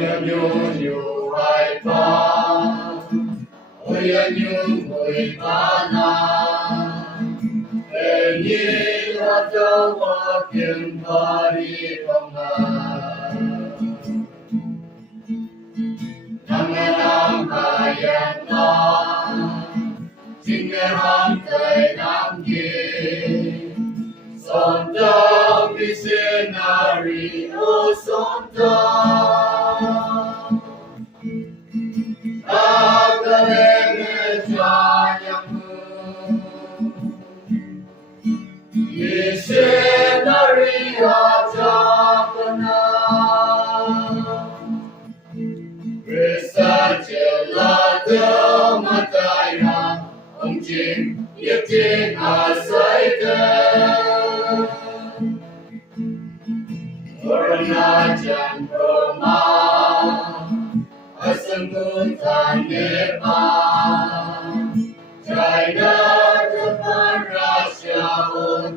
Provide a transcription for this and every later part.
愿有害怕，我愿有会怕那，你我走我天把你放啊，那么让海洋啊，今年还在南极。Sonda visionary, oh Sonda, Agalene Jayamu, visionary Ajapana, Resajela Damataya, Jin Yatin Asaita. Arunajan Brahma, Asambutan Nepal, China, Japan, Russia,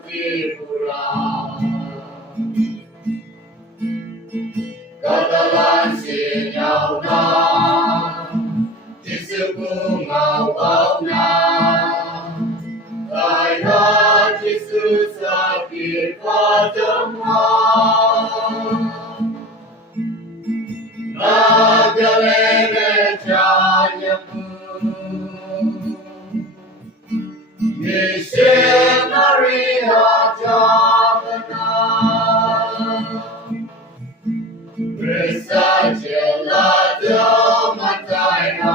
Tripura, Catalan, Sinyao na, Tisu Ngao Bao na, China, Tisu Sakit Padamha. Agalene Jayamu, Missionary Ajapana, Resajela Damataya,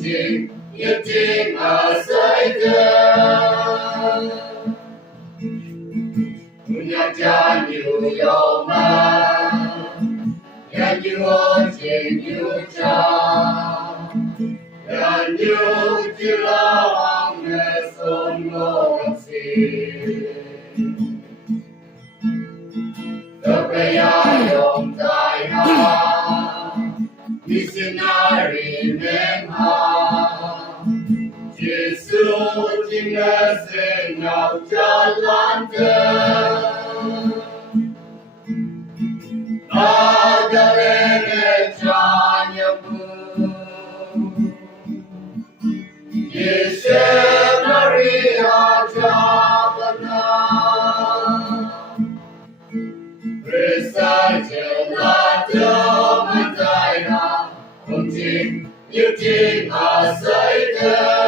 Jin Yatin Asaita, Punyajan Yoma. And you want you child, and you till longness on Lord see. The prayer of thy heart, missionary men heart, Jesus in the sin of Jalanta. Agalene Jayamu, Missionary Ajapana, Resajela Damataya, Jin Yatin Asaita.